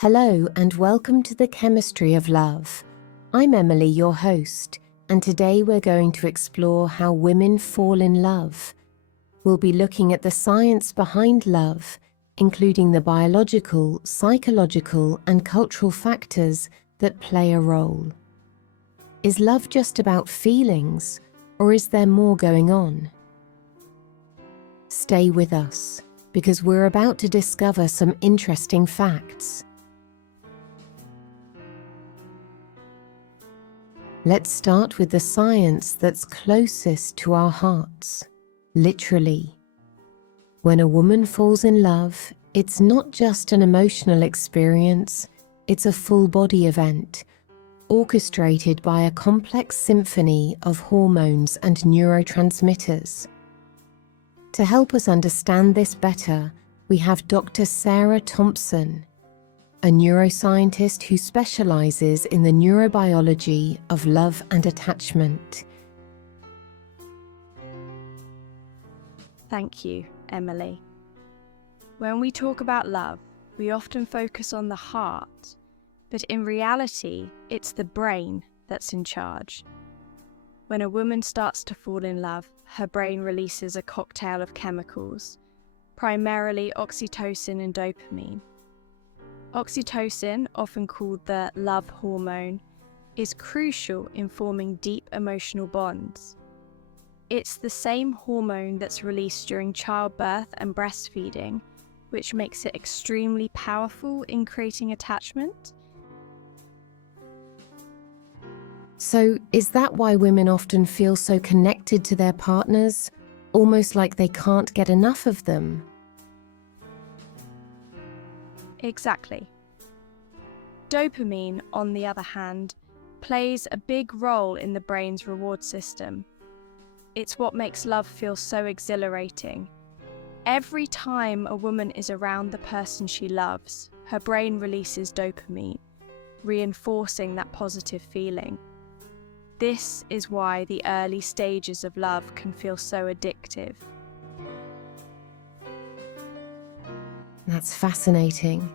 Hello and welcome to the Chemistry of Love. I'm Emily, your host, and today we're going to explore how women fall in love. We'll be looking at the science behind love, including the biological, psychological, and cultural factors that play a role. Is love just about feelings, or is there more going on? Stay with us, because we're about to discover some interesting facts. Let's start with the science that's closest to our hearts, literally. When a woman falls in love, it's not just an emotional experience, it's a full-body event, orchestrated by a complex symphony of hormones and neurotransmitters. To help us understand this better, we have Dr. Sarah Thompson, a neuroscientist who specializes in the neurobiology of love and attachment. Thank you, Emily. When we talk about love, we often focus on the heart, but in reality, it's the brain that's in charge. When a woman starts to fall in love, her brain releases a cocktail of chemicals, primarily oxytocin and dopamine. Oxytocin, often called the love hormone, is crucial in forming deep emotional bonds. It's the same hormone that's released during childbirth and breastfeeding, which makes it extremely powerful in creating attachment. So, is that why women often feel so connected to their partners, almost like they can't get enough of them? Exactly. Dopamine, on the other hand, plays a big role in the brain's reward system. It's what makes love feel so exhilarating. Every time a woman is around the person she loves, her brain releases dopamine, reinforcing that positive feeling. This is why the early stages of love can feel so addictive. That's fascinating.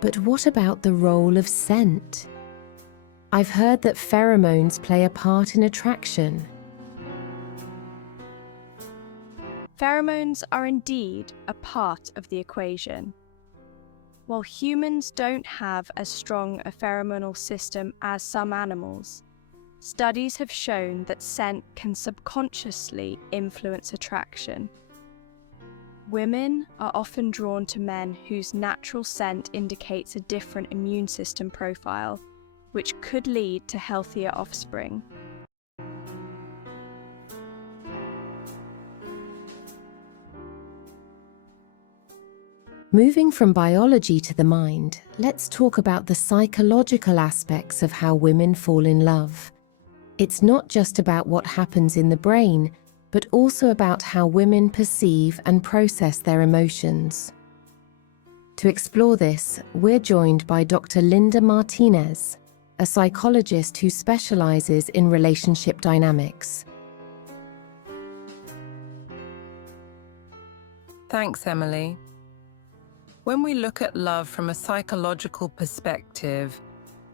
But what about the role of scent? I've heard that pheromones play a part in attraction. Pheromones are indeed a part of the equation. While humans don't have as strong a pheromonal system as some animals, studies have shown that scent can subconsciously influence attraction. Women are often drawn to men whose natural scent indicates a different immune system profile, which could lead to healthier offspring. Moving from biology to the mind, let's talk about the psychological aspects of how women fall in love. It's not just about what happens in the brain, but also about how women perceive and process their emotions. To explore this, we're joined by Dr. Linda Martinez, a psychologist who specializes in relationship dynamics. Thanks, Emily. When we look at love from a psychological perspective,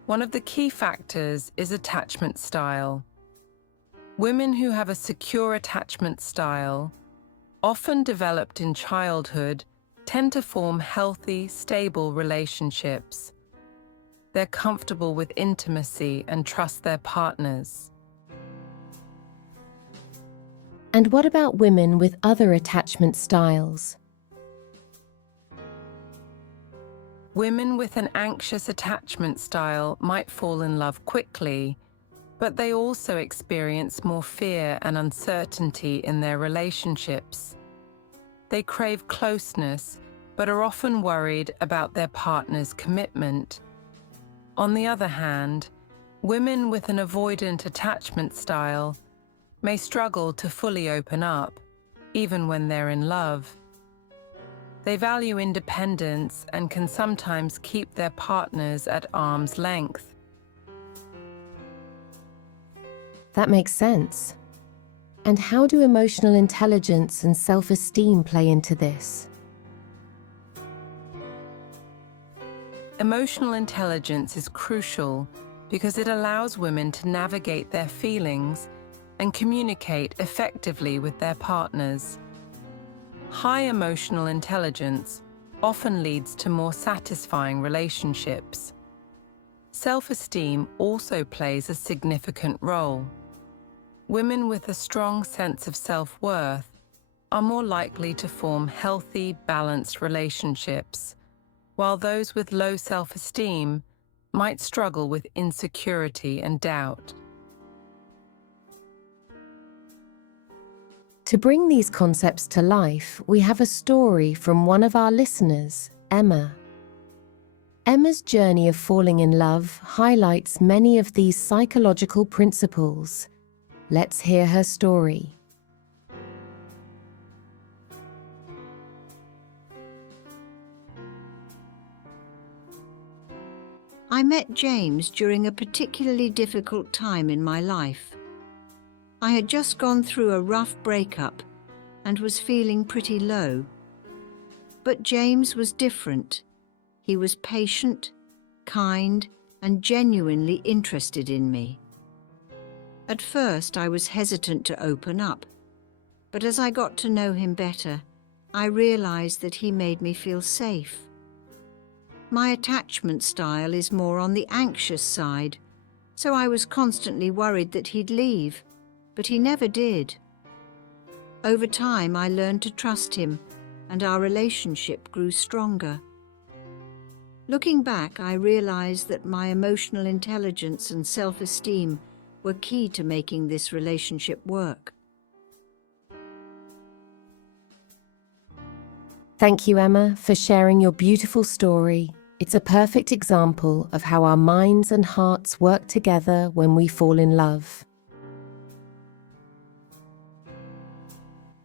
one of the key factors is attachment style. Women who have a secure attachment style, often developed in childhood, tend to form healthy, stable relationships. They're comfortable with intimacy and trust their partners. And what about women with other attachment styles? Women with an anxious attachment style might fall in love quickly, but they also experience more fear and uncertainty in their relationships. They crave closeness, but are often worried about their partner's commitment. On the other hand, women with an avoidant attachment style may struggle to fully open up, even when they're in love. They value independence and can sometimes keep their partners at arm's length. That makes sense. And how do emotional intelligence and self-esteem play into this? Emotional intelligence is crucial because it allows women to navigate their feelings and communicate effectively with their partners. High emotional intelligence often leads to more satisfying relationships. Self-esteem also plays a significant role. Women with a strong sense of self-worth are more likely to form healthy, balanced relationships, while those with low self-esteem might struggle with insecurity and doubt. To bring these concepts to life, we have a story from one of our listeners, Emma. Emma's journey of falling in love highlights many of these psychological principles. Let's hear her story. I met James during a particularly difficult time in my life. I had just gone through a rough breakup and was feeling pretty low. But James was different. He was patient, kind, and genuinely interested in me. At first, I was hesitant to open up, but as I got to know him better, I realized that he made me feel safe. My attachment style is more on the anxious side, so I was constantly worried that he'd leave, but he never did. Over time, I learned to trust him, and our relationship grew stronger. Looking back, I realized that my emotional intelligence and self-esteem were key to making this relationship work. Thank you, Emma, for sharing your beautiful story. It's a perfect example of how our minds and hearts work together when we fall in love.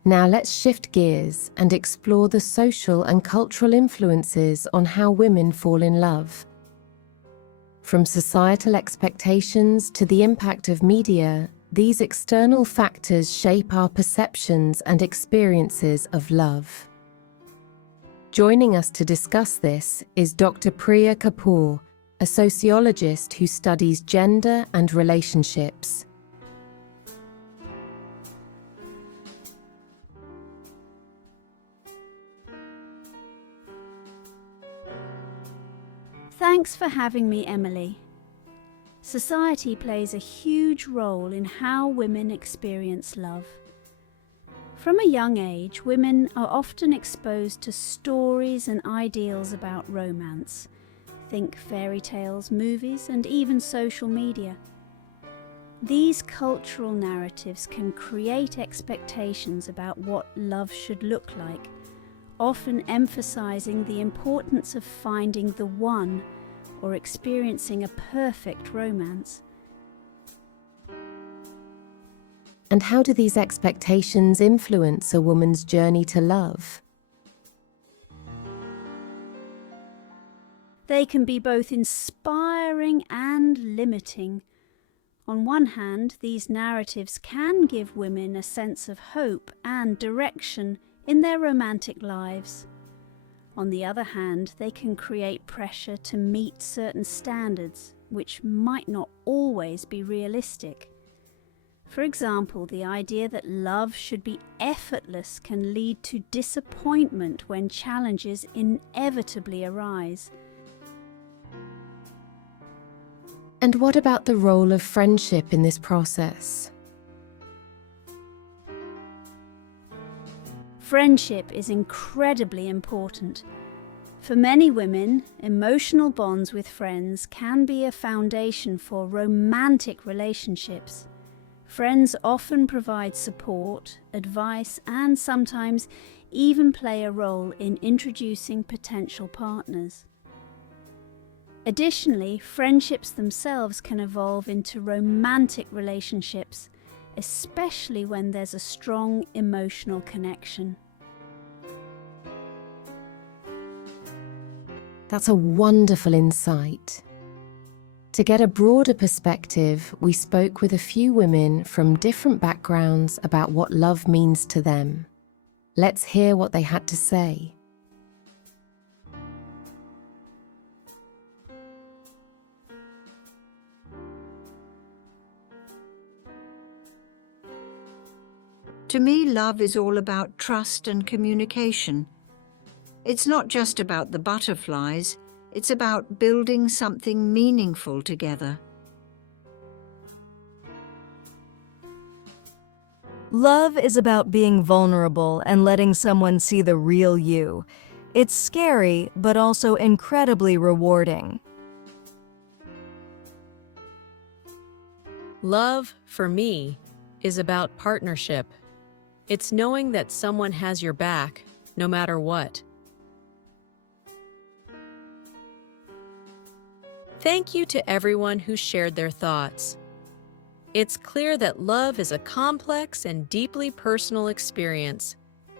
Now let's shift gears and explore the social and cultural influences on how women fall in love. From societal expectations to the impact of media, these external factors shape our perceptions and experiences of love. Joining us to discuss this is Dr. Priya Kapoor, a sociologist who studies gender and relationships. Thanks for having me, Emily. Society plays a huge role in how women experience love. From a young age, women are often exposed to stories and ideals about romance. Think fairy tales, movies, and even social media. These cultural narratives can create expectations about what love should look like, often emphasizing the importance of finding the one or experiencing a perfect romance. And how do these expectations influence a woman's journey to love? They can be both inspiring and limiting. On one hand, these narratives can give women a sense of hope and direction in their romantic lives. On the other hand, they can create pressure to meet certain standards, which might not always be realistic. For example, the idea that love should be effortless can lead to disappointment when challenges inevitably arise. And what about the role of friendship in this process? Friendship is incredibly important. For many women, emotional bonds with friends can be a foundation for romantic relationships. Friends often provide support, advice, and sometimes even play a role in introducing potential partners. Additionally, friendships themselves can evolve into romantic relationships, especially when there's a strong emotional connection. That's a wonderful insight. To get a broader perspective, we spoke with a few women from different backgrounds about what love means to them. Let's hear what they had to say. To me, love is all about trust and communication. It's not just about the butterflies, it's about building something meaningful together. Love is about being vulnerable and letting someone see the real you. It's scary, but also incredibly rewarding. Love, for me, is about partnership. It's knowing that someone has your back, no matter what. Thank you to everyone who shared their thoughts. It's clear that love is a complex and deeply personal experience,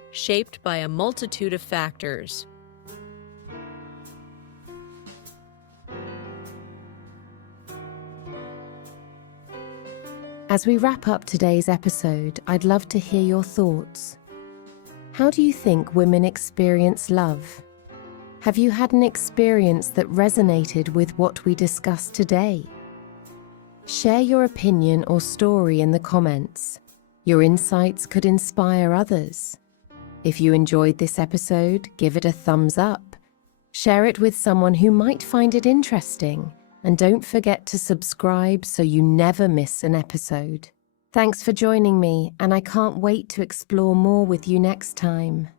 shaped by a multitude of factors. As we wrap up today's episode, I'd love to hear your thoughts. How do you think women experience love? Have you had an experience that resonated with what we discussed today? Share your opinion or story in the comments. Your insights could inspire others. If you enjoyed this episode, give it a thumbs up. Share it with someone who might find it interesting. And don't forget to subscribe so you never miss an episode. Thanks for joining me, and I can't wait to explore more with you next time.